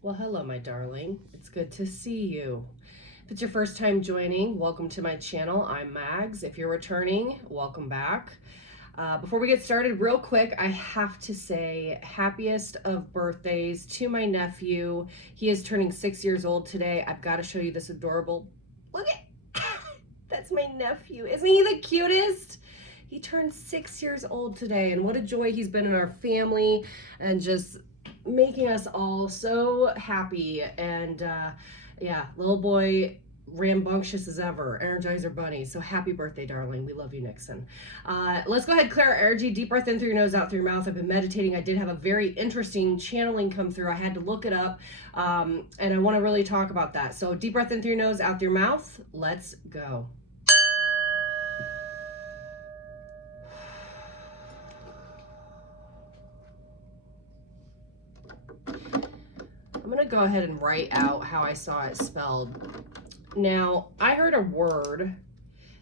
Well, hello, my darling. It's good to see you. If it's your first time joining, welcome to my channel. I'm Mags. If you're returning, welcome back. Before we get started, real quick, I have to say happiest of birthdays to my nephew. He is turning 6 years old today. I've got to show you this adorable, look at, that's my nephew. Isn't he the cutest? He turned 6 years old today, and what a joy he's been in our family and just making us all so happy. And yeah, little boy, rambunctious as ever, Energizer Bunny. So happy birthday, darling. We love you, Nixon. Let's go ahead, clear our energy. Deep breath in through your nose, out through your mouth. I've been meditating. I did have a very interesting channeling come through. I had to look it up, and I want to really talk about that. So deep breath in through your nose, out through your mouth. Let's go. I'm going to go ahead and write out how I saw it spelled. Now, I heard a word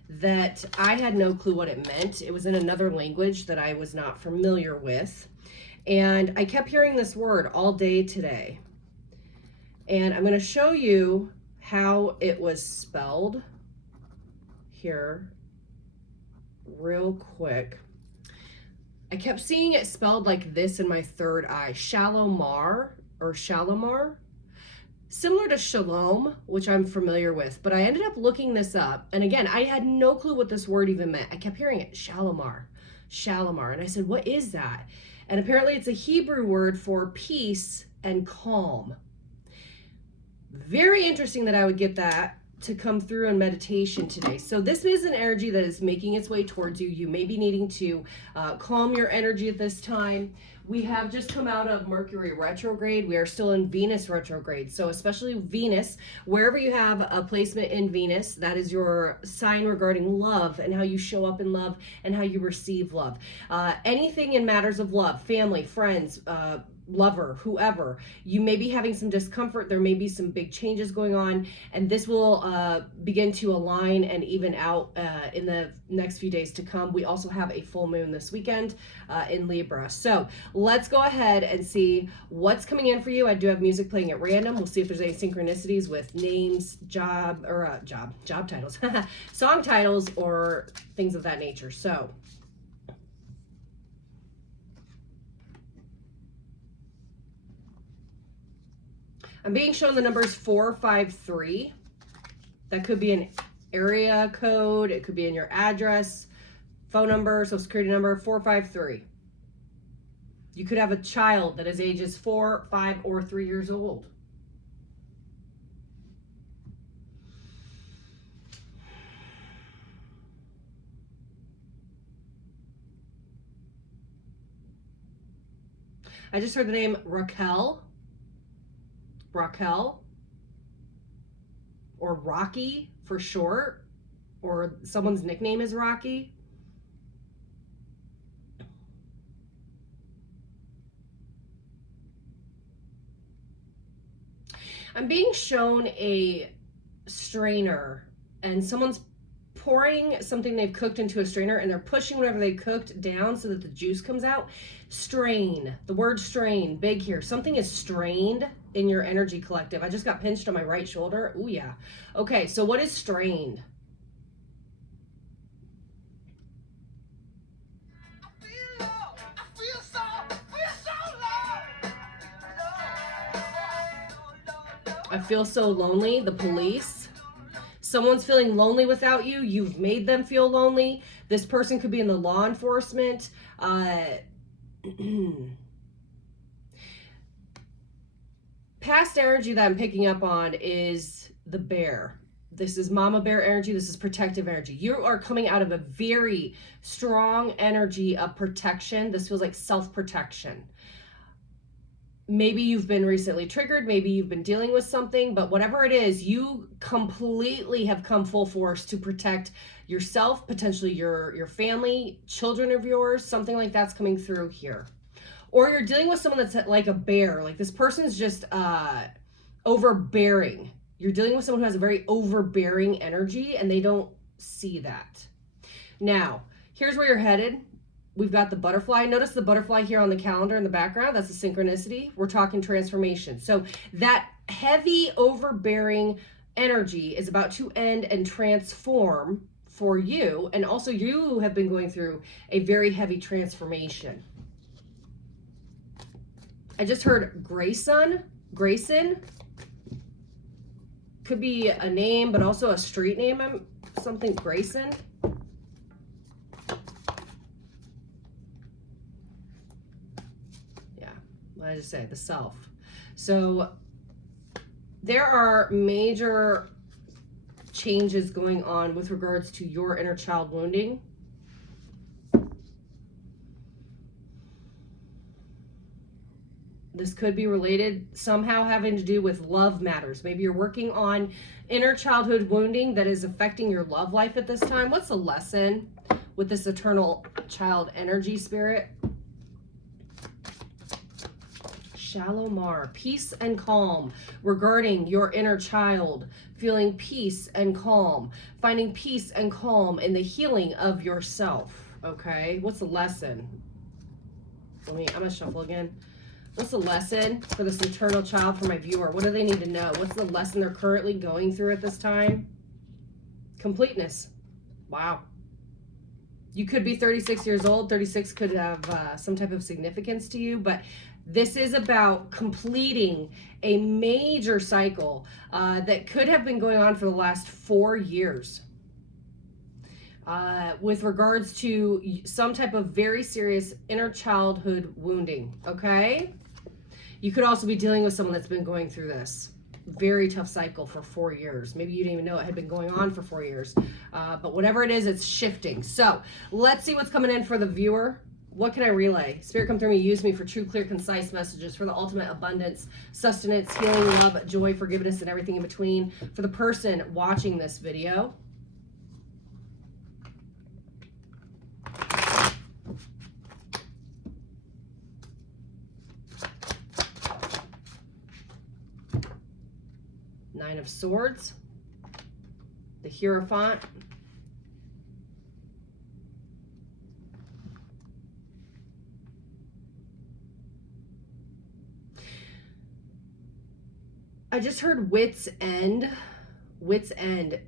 that I had no clue what it meant. It was in another language that I was not familiar with. And I kept hearing this word all day today. And I'm going to show you how it was spelled here real quick. I kept seeing it spelled like this in my third eye, Shalomar or Shalimar, similar to Shalom, which I'm familiar with, but I ended up looking this up. And again, I had no clue what this word even meant. I kept hearing it, Shalimar, Shalimar. And I said, what is that? And apparently it's a Hebrew word for peace and calm. Very interesting that I would get that to come through in meditation today. So this is an energy that is making its way towards you. You may be needing to calm your energy at this time. We have just come out of Mercury retrograde. We are still in Venus retrograde. So especially Venus, wherever you have a placement in Venus, that is your sign regarding love and how you show up in love and how you receive love. Anything in matters of love, family, friends, lover, whoever, you may be having some discomfort. There may be some big changes going on, and this will begin to align and even out in the next few days to come. We also have a full moon this weekend in Libra. So let's go ahead and see what's coming in for you. I do have music playing at random. We'll see if there's any synchronicities with names, job titles, song titles, or things of that nature. So I'm being shown the numbers 453. That could be an area code. It could be in your address, phone number, social security number, 453. You could have a child that is ages 4, 5, or 3 years old. I just heard the name Raquel, or Rocky for short, or someone's nickname is Rocky. I'm being shown a strainer, and someone's pouring something they've cooked into a strainer, and they're pushing whatever they cooked down so that the juice comes out. Strain, the word strain, big here. Something is strained in your energy collective. I just got pinched on my right shoulder. Ooh, yeah. Okay, so what is strained? I feel so lonely. The police. Someone's feeling lonely without you. You've made them feel lonely. This person could be in the law enforcement. Past energy that I'm picking up on is the bear. This is mama bear energy. This is protective energy. You are coming out of a very strong energy of protection. This feels like self-protection. Maybe you've been recently triggered, maybe you've been dealing with something, but whatever it is, you completely have come full force to protect yourself, potentially your family, children of yours, something like that's coming through here. Or you're dealing with someone that's like a bear, like this person's just overbearing. You're dealing with someone who has a very overbearing energy and they don't see that. Now, here's where you're headed. we've got the butterfly. Notice the butterfly here on the calendar in the background. That's a synchronicity. We're talking transformation. So that heavy, overbearing energy is about to end and transform for you. And also you have been going through a very heavy transformation. I just heard Grayson. Could be a name, but also a street name. Something Grayson. Yeah, what did I just say? The self. So there are major changes going on with regards to your inner child wounding. This could be related, somehow having to do with love matters. Maybe you're working on inner childhood wounding that is affecting your love life at this time. What's the lesson with this eternal child energy spirit? Shallow Mar, peace and calm regarding your inner child, feeling peace and calm, finding peace and calm in the healing of yourself. Okay, what's the lesson? I'm gonna shuffle again. What's the lesson for this eternal child for my viewer? What do they need to know? What's the lesson they're currently going through at this time? Completeness. Wow. You could be 36 years old. 36 could have some type of significance to you, but this is about completing a major cycle that could have been going on for the last 4 years. With regards to some type of very serious inner childhood wounding, okay? You could also be dealing with someone that's been going through this very tough cycle for 4 years. Maybe you didn't even know it had been going on for 4 years. But whatever it is, it's shifting. So let's see what's coming in for the viewer. What can I relay? Spirit, come through me. Use me for true, clear, concise messages for the ultimate abundance, sustenance, healing, love, joy, forgiveness, and everything in between. For the person watching this video. Nine of Swords, the Hierophant, I just heard wit's end. Wit's end.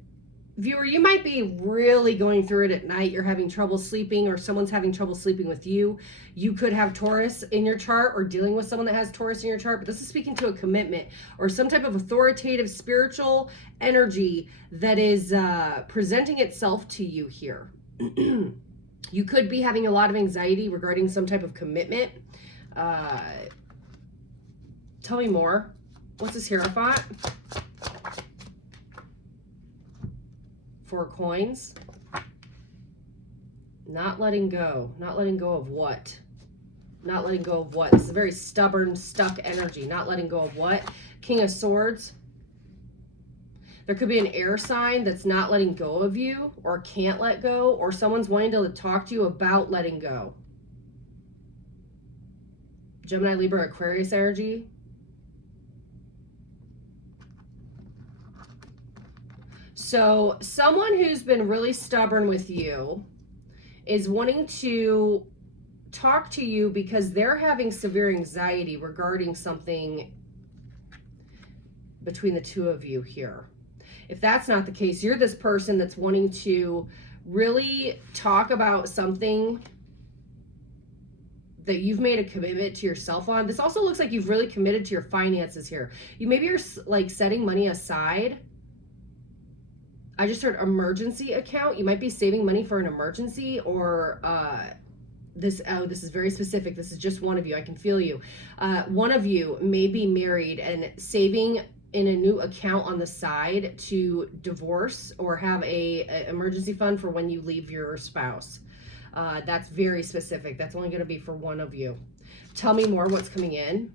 Viewer, you might be really going through it at night. You're having trouble sleeping, or someone's having trouble sleeping with you. You could have Taurus in your chart, or dealing with someone that has Taurus in your chart, but this is speaking to a commitment or some type of authoritative spiritual energy that is presenting itself to you here. You could be having a lot of anxiety regarding some type of commitment. Tell me more. What's this Hierophant? 4 coins. Not letting go. Not letting go of what? Not letting go of what? This is a very stubborn, stuck energy. Not letting go of what? King of Swords. There could be an air sign that's not letting go of you, or can't let go, or someone's wanting to talk to you about letting go. Gemini, Libra, Aquarius energy. So someone who's been really stubborn with you is wanting to talk to you because they're having severe anxiety regarding something between the two of you here. If that's not the case, you're this person that's wanting to really talk about something that you've made a commitment to yourself on. This also looks like you've really committed to your finances here. You maybe are like setting money aside. I just heard emergency account. You might be saving money for an emergency, or this is very specific. This is just one of you. I can feel you. One of you may be married and saving in a new account on the side to divorce or have a emergency fund for when you leave your spouse. That's very specific. That's only going to be for one of you. Tell me more. What's coming in?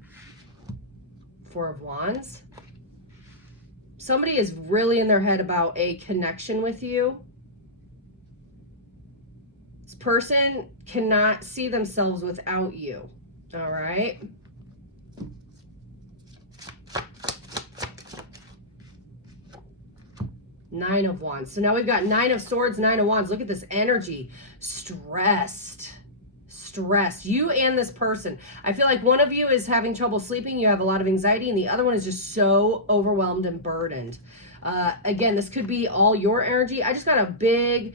4 of Wands. Somebody is really in their head about a connection with you. This person cannot see themselves without you. All right. Nine of Wands. So now we've got 9 of Swords, 9 of Wands. Look at this energy. Stressed. stressed. You and this person. I feel like one of you is having trouble sleeping. You have a lot of anxiety, and the other one is just so overwhelmed and burdened. Again, this could be all your energy. I just got a big,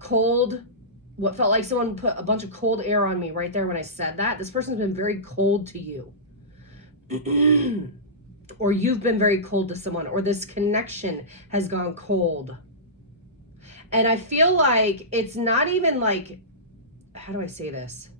cold, what felt like someone put a bunch of cold air on me right there when I said that. This person's been very cold to you. Or you've been very cold to someone, or this connection has gone cold. And I feel like it's not even like, how do I say this?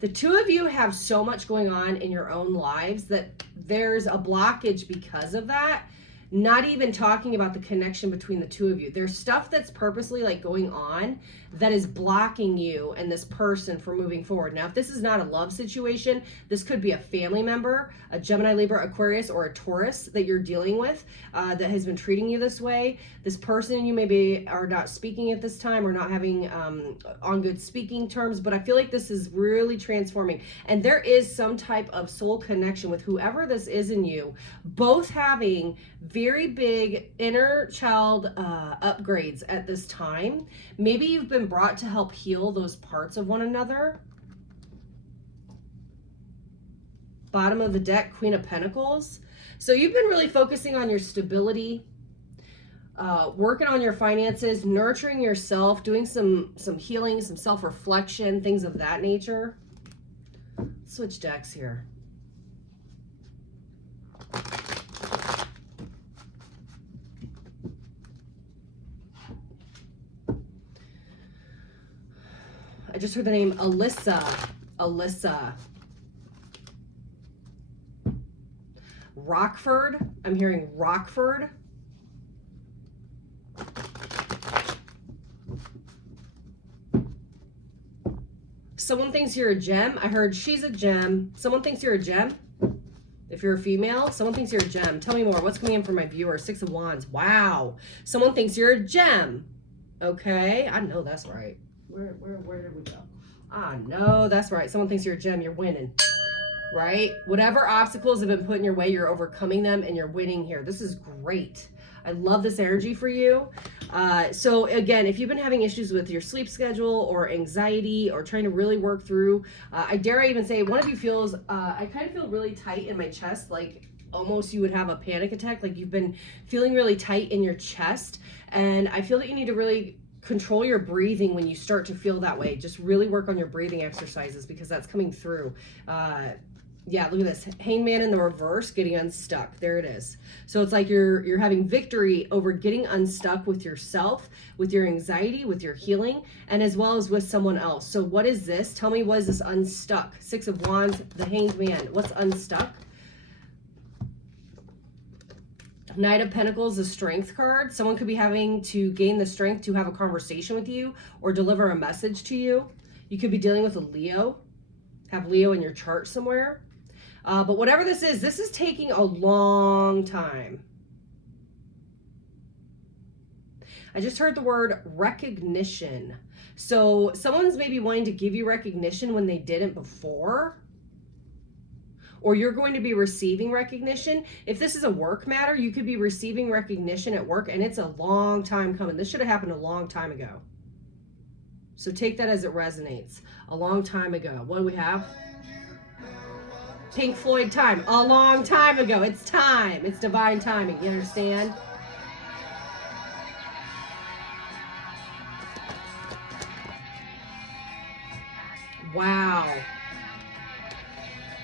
The two of you have so much going on in your own lives that there's a blockage because of that. Not even talking about the connection between the two of you. There's stuff that's purposely like going on that is blocking you and this person from moving forward. Now, if this is not a love situation, this could be a family member, a Gemini, Libra, Aquarius, or a Taurus that you're dealing with that has been treating you this way. This person, you maybe are not speaking at this time or not having on good speaking terms, but I feel like this is really transforming. And there is some type of soul connection with whoever this is in you, both having very big inner child upgrades at this time. Maybe you've been brought to help heal those parts of one another. Bottom of the deck, Queen of Pentacles. So you've been really focusing on your stability, working on your finances, nurturing yourself, doing some healing, some self-reflection, things of that nature. Switch decks here. I just heard the name Alyssa. Rockford. I'm hearing Rockford. Someone thinks you're a gem. I heard she's a gem. Someone thinks you're a gem. If you're a female, someone thinks you're a gem. Tell me more. What's coming in for my viewer? Six of Wands. Wow. Someone thinks you're a gem. Okay. I know that's right. Where did we go? Ah, no, that's right. Someone thinks you're a gem. You're winning. Right? Whatever obstacles have been put in your way, you're overcoming them and you're winning here. This is great. I love this energy for you. So again, if you've been having issues with your sleep schedule or anxiety or trying to really work through, I dare even say one of you feels, I kind of feel really tight in my chest, like almost you would have a panic attack, like you've been feeling really tight in your chest. And I feel that you need to really control your breathing when you start to feel that way. Just really work on your breathing exercises because that's coming through. Yeah, look at this. Hangman in the reverse, getting unstuck. There it is. So it's like you're having victory over getting unstuck with yourself, with your anxiety, with your healing, and as well as with someone else. So what is this? Tell me, what is this unstuck? Six of Wands, the Hanged Man. What's unstuck? Knight of Pentacles, the Strength card. Someone could be having to gain the strength to have a conversation with you or deliver a message to you. You could be dealing with a Leo. Have Leo in your chart somewhere. But whatever this is taking a long time. I just heard the word recognition. So someone's maybe wanting to give you recognition when they didn't before. Or you're going to be receiving recognition. If this is a work matter, you could be receiving recognition at work, and it's a long time coming. This should have happened a long time ago. So take that as it resonates. A long time ago. What do we have? Pink Floyd, Time. A long time ago. It's time. It's divine timing. You understand? Wow.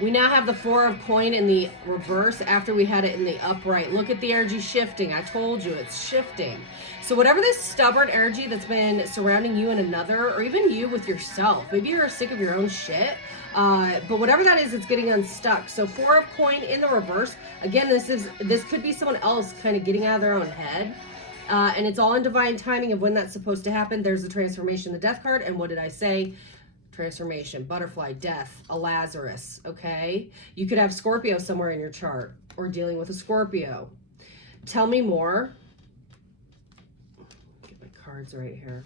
We now have the Four of Coin in the reverse after we had it in the upright. Look at the energy shifting. I told you, it's shifting. So whatever this stubborn energy that's been surrounding you and another, or even you with yourself, maybe you're sick of your own shit, but whatever that is, it's getting unstuck. So Four of Coin in the reverse. Again, this could be someone else kind of getting out of their own head. And it's all in divine timing of when that's supposed to happen. There's the transformation, the Death card. And what did I say? Transformation, butterfly, death, a Lazarus, okay? You could have Scorpio somewhere in your chart or dealing with a Scorpio. Tell me more. Get my cards right here.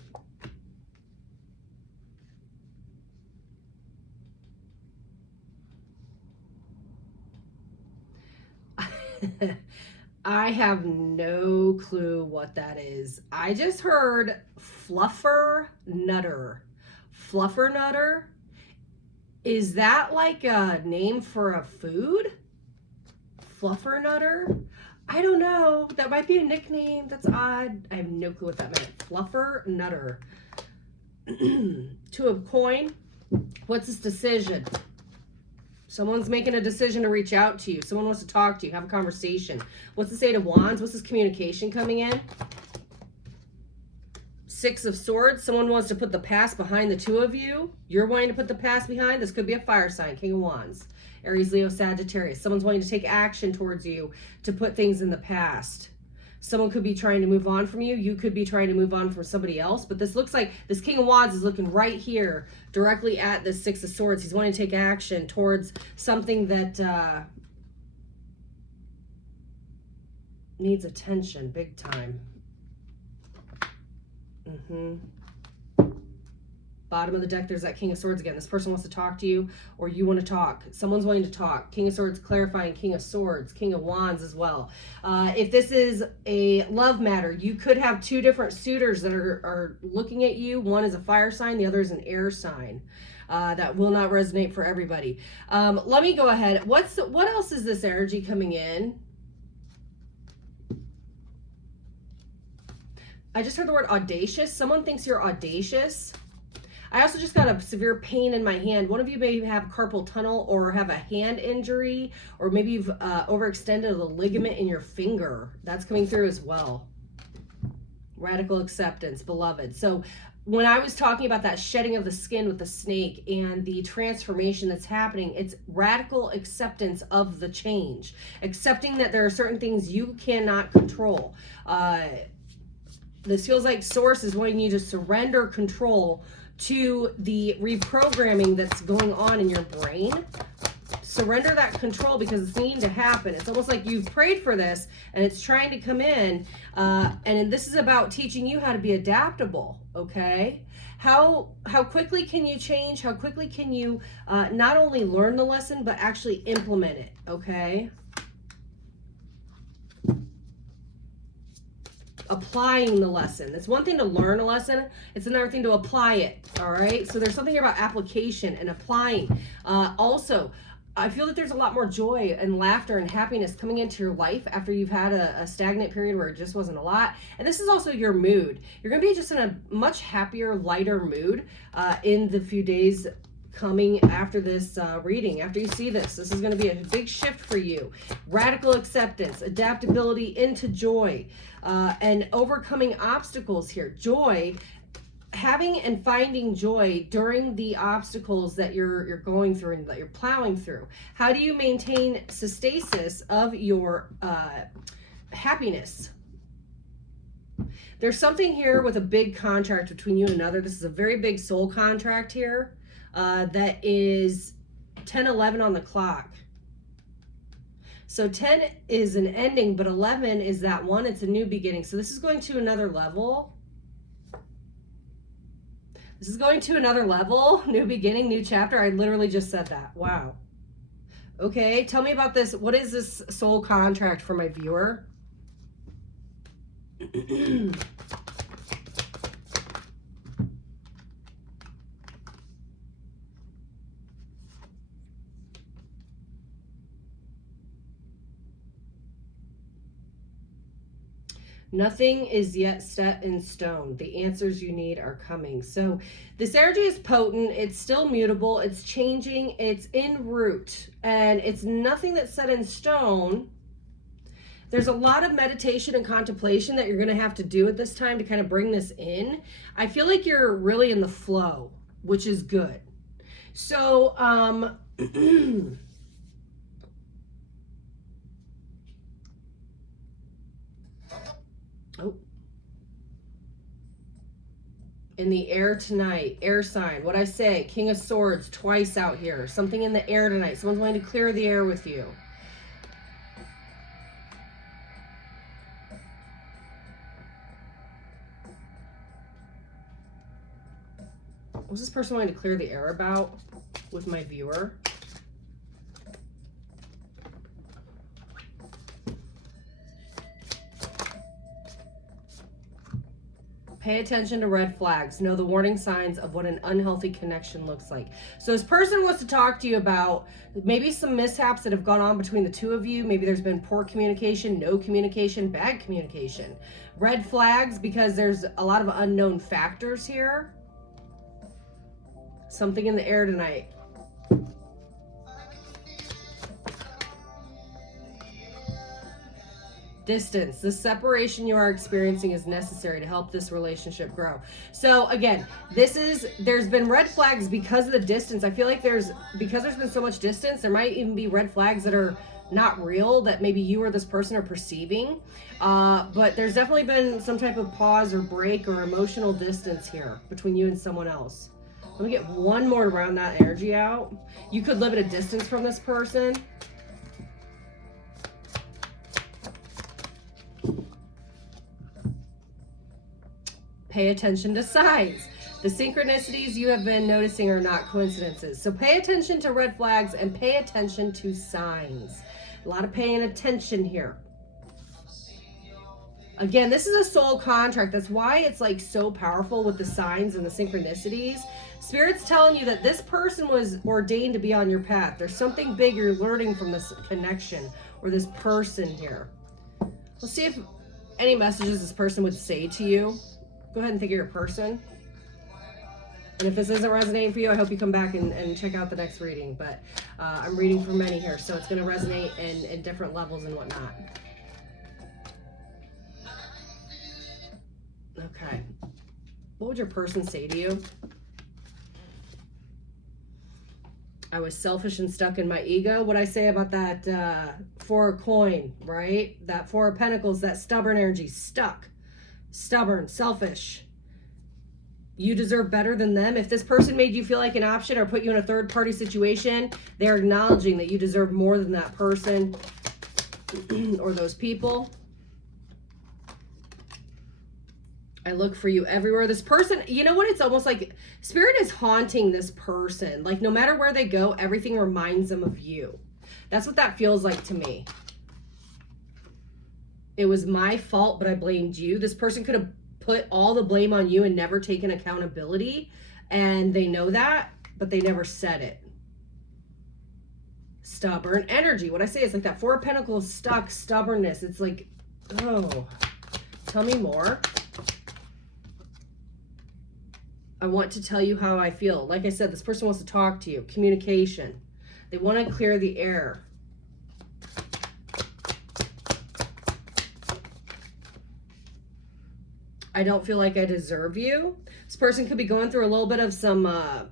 I have no clue what that is. I just heard fluffer nutter. Fluffernutter. Is that like a name for a food? Fluffernutter? I don't know. That might be a nickname. That's odd. I have no clue what that meant. Fluffernutter. Two of coin. What's this decision? Someone's making a decision to reach out to you. Someone wants to talk to you, have a conversation. What's the Eight of Wands? What's this communication coming in? Six of Swords. Someone wants to put the past behind the two of you. You're wanting to put the past behind. This could be a fire sign. King of Wands. Aries, Leo, Sagittarius. Someone's wanting to take action towards you to put things in the past. Someone could be trying to move on from you. You could be trying to move on from somebody else. But this looks like this King of Wands is looking right here, directly at this Six of Swords. He's wanting to take action towards something that needs attention big time. Bottom of the deck, there's that King of Swords again. This person wants to talk to you, or you want to talk. Someone's wanting to talk. King of Swords clarifying, King of Swords, King of Wands as well. If this is a love matter, you could have two different suitors that are looking at you. One is a fire sign, the other is an air sign. That will not resonate for everybody. Let me go ahead. What else is this energy coming in? I just heard the word audacious. Someone thinks you're audacious. I also just got a severe pain in my hand. One of you may have carpal tunnel or have a hand injury, or maybe you've overextended the ligament in your finger. That's coming through as well. Radical acceptance, beloved. So when I was talking about that shedding of the skin with the snake and the transformation that's happening, it's radical acceptance of the change. Accepting that there are certain things you cannot control. This feels like Source is wanting you to surrender control to the reprogramming that's going on in your brain. Surrender that control because it's needing to happen. It's almost like you've prayed for this and it's trying to come in. And this is about teaching you how to be adaptable, okay? How quickly can you change? How quickly can you not only learn the lesson, but actually implement it, okay? Applying the lesson. It's one thing to learn a lesson. It's another thing to apply it. All right. So there's something here about application and applying. Also, I feel that there's a lot more joy and laughter and happiness coming into your life after you've had a stagnant period where it just wasn't a lot. And this is also your mood. You're going to be just in a much happier, lighter mood in the few days coming after this reading. After you see this is going to be a big shift for you. Radical acceptance, adaptability into joy, and overcoming obstacles here. Joy, having and finding joy during the obstacles that you're going through and that you're plowing through. How do you maintain sustasis of your happiness? There's something here with a big contract between you and another. This is a very big soul contract here. That is 10:11 on the clock. So 10 is an ending, but 11 is that one. It's a new beginning. So this is going to another level. This is going to another level. New beginning, new chapter. I literally just said that. Wow. Okay, tell me about this. What is this soul contract for my viewer? Nothing is yet set in stone. The answers you need are coming. So this energy is potent. It's still mutable. It's changing. It's en route. And it's nothing that's set in stone. There's a lot of meditation and contemplation that you're going to have to do at this time to kind of bring this in. I feel like you're really in the flow, which is good. So, in the air tonight, air sign, what I say, King of Swords twice out here, something in the air tonight. Someone's going to clear the air with you. What's this person wanting to clear the air about with my viewer? Pay attention to red flags. Know the warning signs of what an unhealthy connection looks like. So this person wants to talk to you about maybe some mishaps that have gone on between the two of you. Maybe there's been poor communication, no communication, bad communication. Red flags because there's a lot of unknown factors here. Something in the air tonight. Distance. The separation you are experiencing is necessary to help this relationship grow. So again, there's been red flags because of the distance. I feel like because there's been so much distance, there might even be red flags that are not real that maybe you or this person are perceiving. But there's definitely been some type of pause or break or emotional distance here between you and someone else. Let me get one more to round that energy out. You could live at a distance from this person. Pay attention to signs. The synchronicities you have been noticing are not coincidences. So pay attention to red flags and pay attention to signs. A lot of paying attention here. Again, this is a soul contract. That's why it's like so powerful with the signs and the synchronicities. Spirit's telling you that this person was ordained to be on your path. There's something big you're learning from this connection or this person here. Let's see if any messages this person would say to you. Go ahead and think of your person. And if this isn't resonating for you, I hope you come back and check out the next reading. But I'm reading for many here, so it's going to resonate in different levels and whatnot. Okay. What would your person say to you? I was selfish and stuck in my ego. What I say about that Four of Coin, right? That Four of Pentacles, that stubborn energy, stuck. Stubborn, selfish. You deserve better than them. If this person made you feel like an option or put you in a third party situation, they're acknowledging that you deserve more than that person or those people. I look for you everywhere. This person, you know what? It's almost like Spirit is haunting this person. Like no matter where they go, everything reminds them of you. That's what that feels like to me. It was my fault, but I blamed you. This person could have put all the blame on you and never taken accountability. And they know that, but they never said it. Stubborn energy. What I say is like that Four of Pentacles, stuck, stubbornness. It's like, oh, tell me more. I want to tell you how I feel. Like I said, this person wants to talk to you. Communication. They want to clear the air. I don't feel like I deserve you. This person could be going through a little bit of some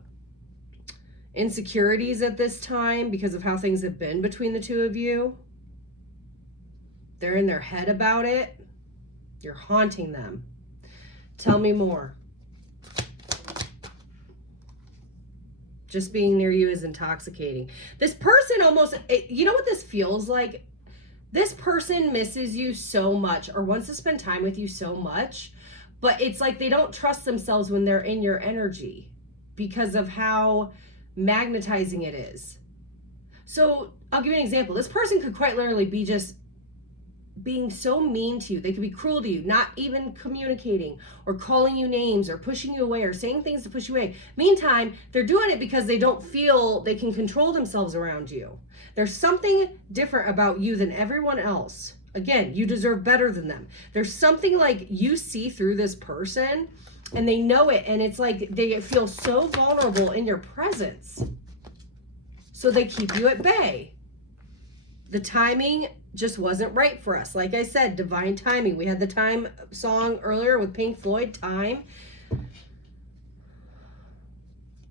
insecurities at this time because of how things have been between the two of you. They're in their head about it. You're haunting them. Tell me more. Just being near you is intoxicating. This person almost, you know what this feels like? This person misses you so much or wants to spend time with you so much, but it's like they don't trust themselves when they're in your energy because of how magnetizing it is. So I'll give you an example. This person could quite literally be just being so mean to you. They could be cruel to you, not even communicating or calling you names or pushing you away or saying things to push you away. Meantime, they're doing it because they don't feel they can control themselves around you. There's something different about you than everyone else. Again, you deserve better than them. There's something like you see through this person and they know it, and it's like they feel so vulnerable in your presence. So they keep you at bay. The timing just wasn't right for us. Like I said, divine timing. We had the Time song earlier with Pink Floyd, Time.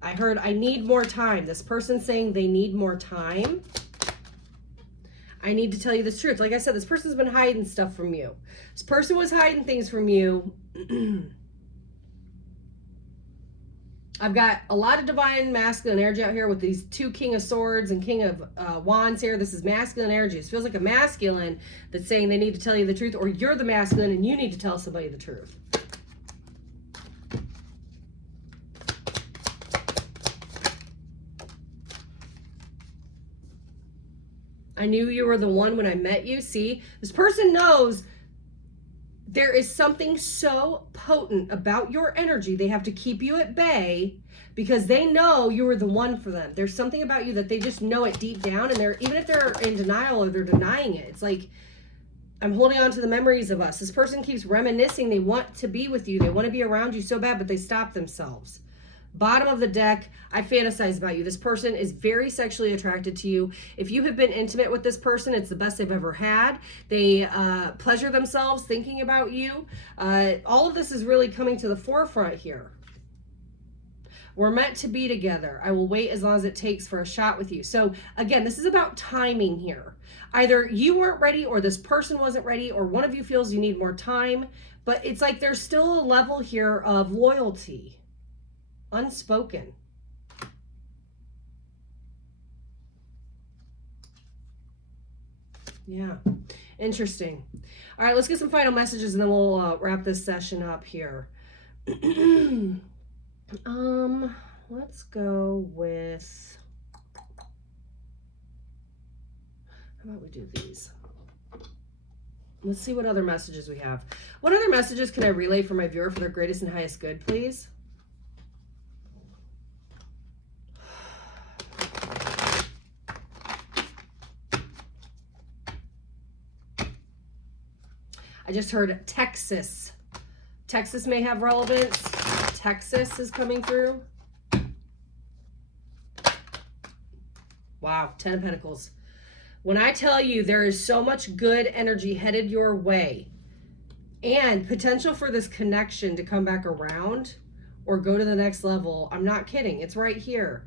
I heard, I need more time. This person saying they need more time. I need to tell you this truth. Like I said, this person's been hiding stuff from you. This person was hiding things from you. I've got a lot of divine masculine energy out here with these two King of Swords and King of Wands here. This is masculine energy. It feels like a masculine that's saying they need to tell you the truth, or you're the masculine and you need to tell somebody the truth. I knew you were the one when I met you. See, this person knows there is something so potent about your energy. They have to keep you at bay because they know you are the one for them. There's something about you that they just know it deep down, and they're, even if they're in denial or they're denying it, it's like, I'm holding on to the memories of us. This person keeps reminiscing. They want to be with you. They want to be around you so bad, but they stop themselves. Bottom of the deck, I fantasize about you. This person is very sexually attracted to you. If you have been intimate with this person, it's the best they've ever had. They pleasure themselves thinking about you. All of this is really coming to the forefront here. We're meant to be together. I will wait as long as it takes for a shot with you. So again, this is about timing here. Either you weren't ready, or this person wasn't ready, or one of you feels you need more time. But it's like there's still a level here of loyalty. Unspoken. Yeah, interesting. All right, let's get some final messages and then we'll wrap this session up here. Let's go with, how about we do these? Let's see what other messages we have. What other messages can I relay for my viewer for their greatest and highest good, please? I just heard Texas. Texas may have relevance. Texas is coming through. Wow, 10 of Pentacles. When I tell you there is so much good energy headed your way and potential for this connection to come back around or go to the next level, I'm not kidding. It's right here.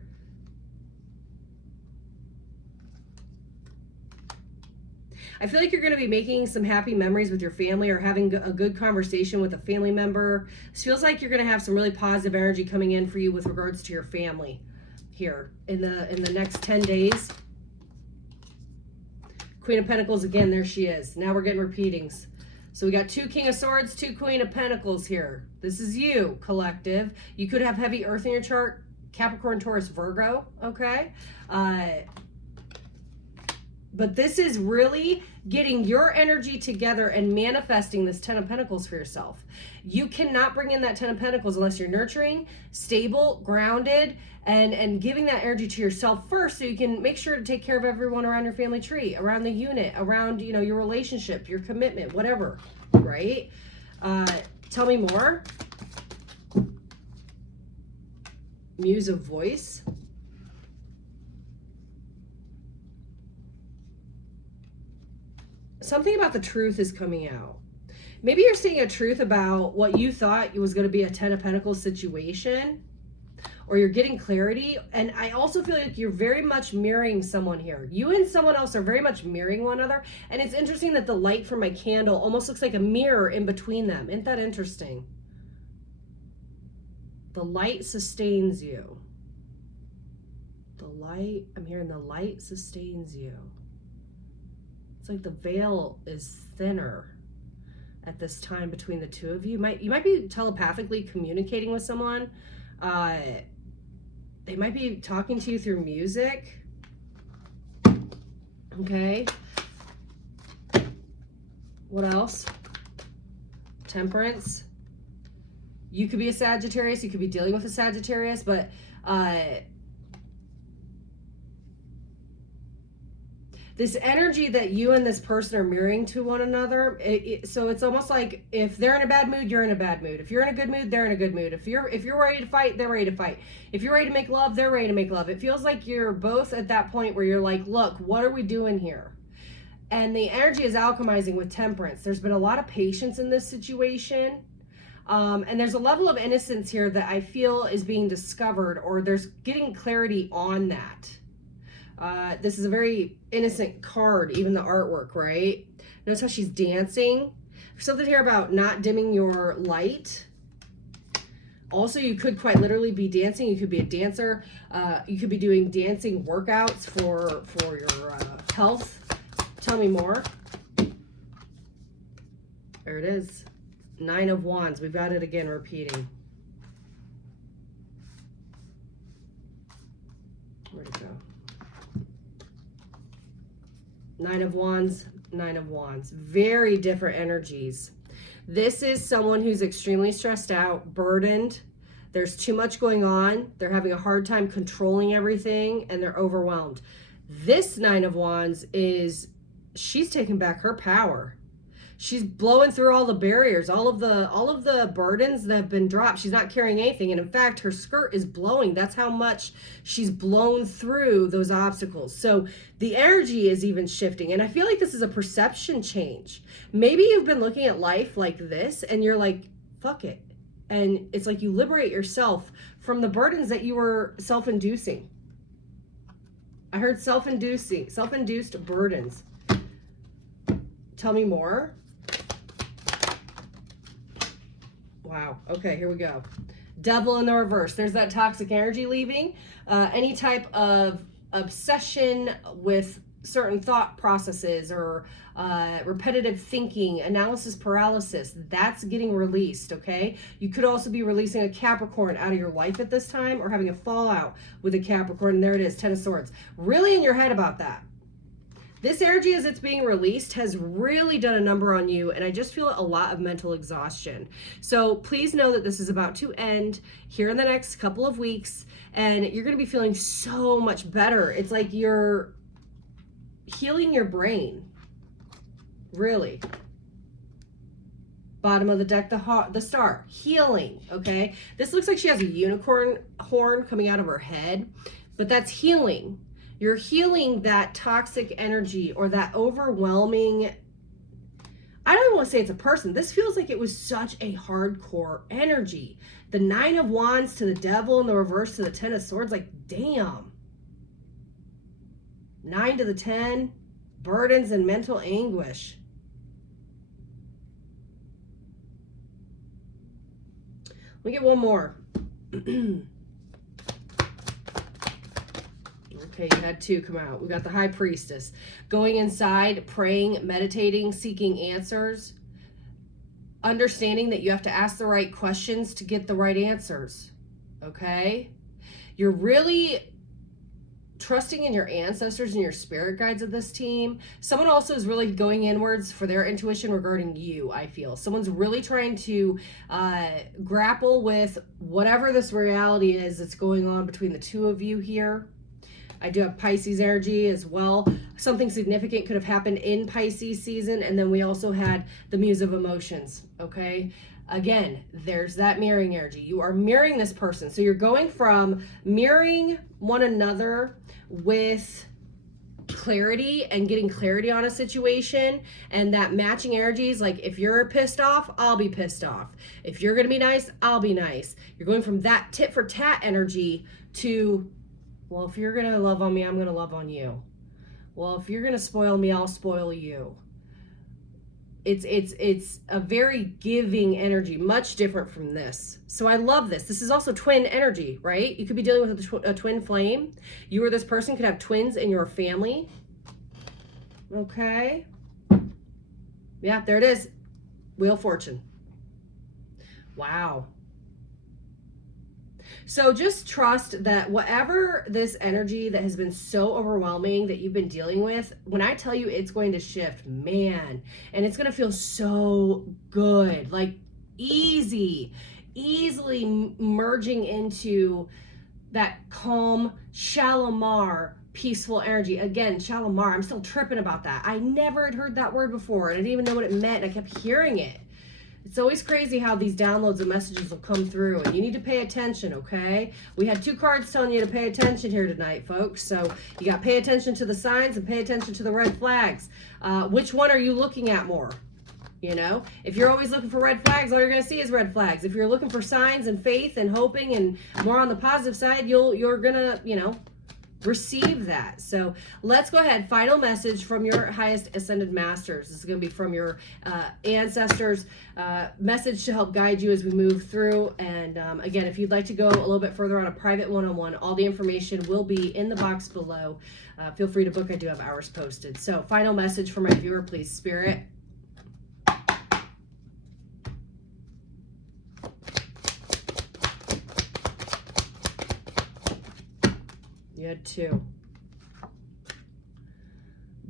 I feel like you're going to be making some happy memories with your family or having a good conversation with a family member. This feels like you're going to have some really positive energy coming in for you with regards to your family here in the next 10 days. Queen of Pentacles again, there she is. Now we're getting repeatings. So we got 2 King of Swords, 2 Queen of Pentacles here. This is you, collective. You could have heavy earth in your chart, Capricorn, Taurus, Virgo, okay? But this is really getting your energy together and manifesting this 10 of Pentacles for yourself. You cannot bring in that 10 of Pentacles unless you're nurturing, stable, grounded, and giving that energy to yourself first so you can make sure to take care of everyone around your family tree, around the unit, around, you know, your relationship, your commitment, whatever, right? Tell me more. Muse of Voice. Something about the truth is coming out. Maybe you're seeing a truth about what you thought was going to be a 10 of Pentacles situation, or you're getting clarity. And I also feel like you're very much mirroring someone here. You and someone else are very much mirroring one another. And it's interesting that the light from my candle almost looks like a mirror in between them. Isn't that interesting? The light sustains you. The light, I'm hearing the light sustains you. It's like the veil is thinner at this time between the two of you. You might be telepathically communicating with someone. They might be talking to you through music. Okay. What else? Temperance. You could be a Sagittarius. You could be dealing with a Sagittarius, but this energy that you and this person are mirroring to one another, so it's almost like if they're in a bad mood, you're in a bad mood. If you're in a good mood, they're in a good mood. If you're ready to fight, they're ready to fight. If you're ready to make love, they're ready to make love. It feels like you're both at that point where you're like, look, what are we doing here? And the energy is alchemizing with temperance. There's been a lot of patience in this situation. And there's a level of innocence here that I feel is being discovered, or there's getting clarity on that. This is a very innocent card, even the artwork, right? Notice how she's dancing. There's something here about not dimming your light. Also, you could quite literally be dancing. You could be a dancer. You could be doing dancing workouts for your health. Tell me more. There it is. 9 of Wands. We've got it again repeating. Where'd it go? 9 of Wands, 9 of Wands. Very different energies. This is someone who's extremely stressed out, burdened. There's too much going on. They're having a hard time controlling everything, and they're overwhelmed. This Nine of Wands she's taking back her power. She's blowing through all the barriers, all of the burdens that have been dropped. She's not carrying anything. And in fact, her skirt is blowing. That's how much she's blown through those obstacles. So the energy is even shifting. And I feel like this is a perception change. Maybe you've been looking at life like this and you're like, fuck it. And it's like you liberate yourself from the burdens that you were self-inducing. I heard self-induced burdens. Tell me more. Wow. Okay, here we go. Devil in the reverse. There's that toxic energy leaving. Any type of obsession with certain thought processes or repetitive thinking, analysis paralysis, that's getting released, okay? You could also be releasing a Capricorn out of your life at this time or having a fallout with a Capricorn. And there it is, Ten of Swords. Really in your head about that. This energy, as it's being released, has really done a number on you, and I just feel a lot of mental exhaustion. So please know that this is about to end here in the next couple of weeks, and you're going to be feeling so much better. It's like you're healing your brain. Really. Bottom of the deck, the star. Healing, okay? This looks like she has a unicorn horn coming out of her head, but that's healing. You're healing that toxic energy or that overwhelming, I don't even want to say it's a person. This feels like it was such a hardcore energy. The Nine of Wands to the Devil and the reverse to the Ten of Swords, like, damn. 9 to the 10, burdens and mental anguish. Let me get one more. Okay, you had 2 come out. We got the High Priestess. Going inside, praying, meditating, seeking answers. Understanding that you have to ask the right questions to get the right answers. Okay? You're really trusting in your ancestors and your spirit guides of this team. Someone also is really going inwards for their intuition regarding you, I feel. Someone's really trying to grapple with whatever this reality is that's going on between the two of you here. I do have Pisces energy as well. Something significant could have happened in Pisces season. And then we also had the Muse of Emotions, okay? Again, there's that mirroring energy. You are mirroring this person. So you're going from mirroring one another with clarity and getting clarity on a situation, and that matching energies, like if you're pissed off, I'll be pissed off. If you're going to be nice, I'll be nice. You're going from that tit for tat energy to, well, if you're going to love on me, I'm going to love on you. Well, if you're going to spoil me, I'll spoil you. It's a very giving energy, much different from this. So I love this. This is also twin energy, right? You could be dealing with a twin flame. You or this person could have twins in your family. Okay. Yeah, there it is. Wheel of Fortune. Wow. So just trust that whatever this energy that has been so overwhelming that you've been dealing with, when I tell you it's going to shift, man, and it's going to feel so good, like easily merging into that calm, Shalimar, peaceful energy. Again, Shalimar, I'm still tripping about that. I never had heard that word before, and I didn't even know what it meant, and I kept hearing it. It's always crazy how these downloads and messages will come through, and you need to pay attention, okay? We had 2 cards telling you to pay attention here tonight, folks. So you got to pay attention to the signs and pay attention to the red flags. Which one are you looking at more? You know, if you're always looking for red flags, all you're going to see is red flags. If you're looking for signs and faith and hoping and more on the positive side, you're going to, you know, receive that. So let's go ahead. Final message from your highest ascended masters. This is going to be from your ancestors. Message to help guide you as we move through. And again, if you'd like to go a little bit further on a private one-on-one, all the information will be in the box below. Feel free to book. I do have hours posted. So final message for my viewer, please, Spirit. You had 2.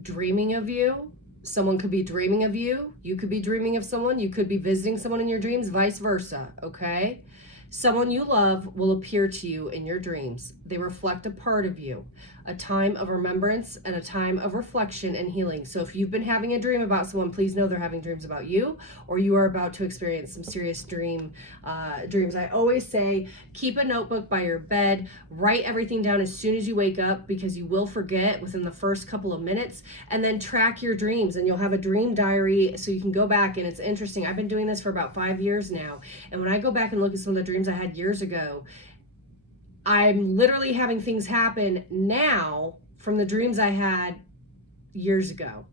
Dreaming of you, Someone could be dreaming of you. You could be dreaming of someone. You could be visiting someone in your dreams, vice versa, okay? Someone you love will appear to you in your dreams. They reflect a part of you, a time of remembrance and a time of reflection and healing. So if you've been having a dream about someone, please know they're having dreams about you, or you are about to experience some serious dreams. I always say, keep a notebook by your bed, write everything down as soon as you wake up, because you will forget within the first couple of minutes, and then track your dreams, and you'll have a dream diary so you can go back. And it's interesting, I've been doing this for about 5 years now, and when I go back and look at some of the dreams I had years ago, I'm literally having things happen now from the dreams I had years ago.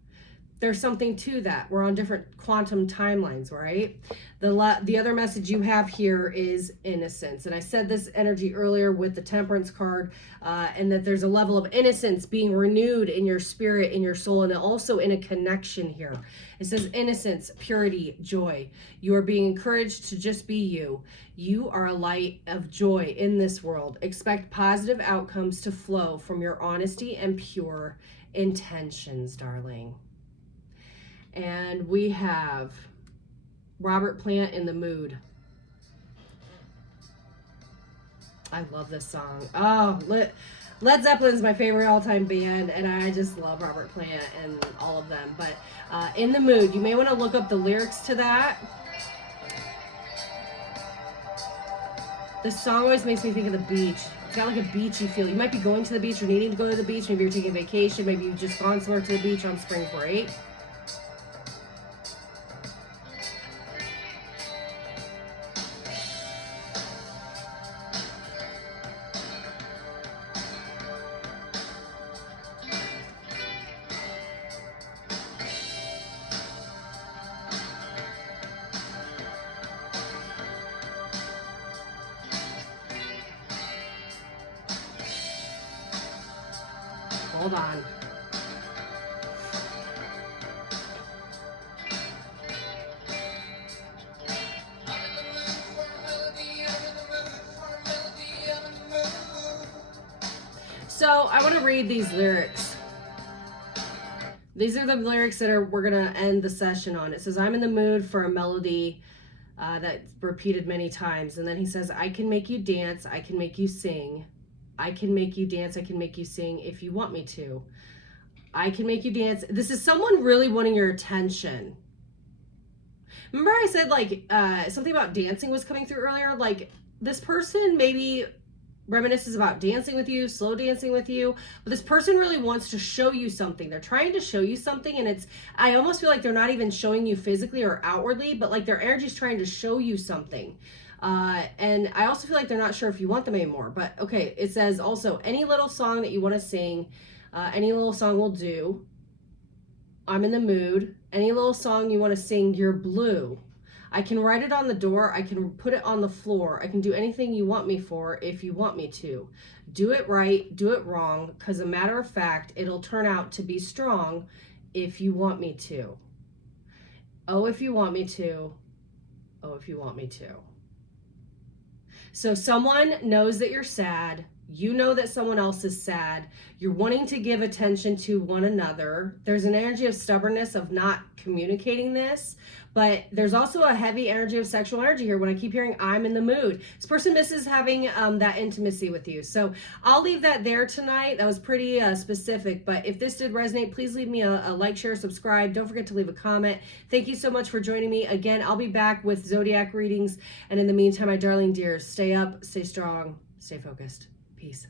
There's something to that. We're on different quantum timelines, right? The other message you have here is innocence. And I said this energy earlier with the Temperance card, and that there's a level of innocence being renewed in your spirit, in your soul, and also in a connection here. It says innocence, purity, joy. You are being encouraged to just be you. You are a light of joy in this world. Expect positive outcomes to flow from your honesty and pure intentions, darling. And we have Robert Plant, In the Mood. I love this song. Oh, Led Zeppelin's my favorite all-time band, and I just love Robert Plant and all of them. But In the Mood, you may want to look up the lyrics to that. This song always makes me think of the beach. It's got like a beachy feel. You might be going to the beach or needing to go to the beach. Maybe you're taking a vacation. Maybe you've just gone somewhere to the beach on spring break. Hold on. So I want to read these lyrics. These are the lyrics that we're going to end the session on. It says, I'm in the mood for a melody that's repeated many times. And then he says, I can make you dance. I can make you sing. I can make you dance. I can make you sing if you want me to. I can make you dance. This is someone really wanting your attention. Remember I said like something about dancing was coming through earlier? Like this person maybe reminisces about dancing with you, slow dancing with you, but this person really wants to show you something. They're trying to show you something, and I almost feel like they're not even showing you physically or outwardly, but like their energy is trying to show you something. And I also feel like they're not sure if you want them anymore. But okay, it says also, any little song that you want to sing, any little song will do. I'm in the mood. Any little song you want to sing, you're blue. I can write it on the door. I can put it on the floor. I can do anything you want me for if you want me to. Do it right, do it wrong, because a matter of fact, it'll turn out to be strong if you want me to. Oh, if you want me to. Oh, if you want me to. So someone knows that you're sad. You know that someone else is sad. You're wanting to give attention to one another. There's an energy of stubbornness of not communicating this, but there's also a heavy energy of sexual energy here when I keep hearing I'm in the mood. This person misses having that intimacy with you. So I'll leave that there tonight. That was pretty specific, but if this did resonate, please leave me a like, share, subscribe. Don't forget to leave a comment. Thank you so much for joining me. Again, I'll be back with Zodiac readings. And in the meantime, my darling dears, stay up, stay strong, stay focused. Peace.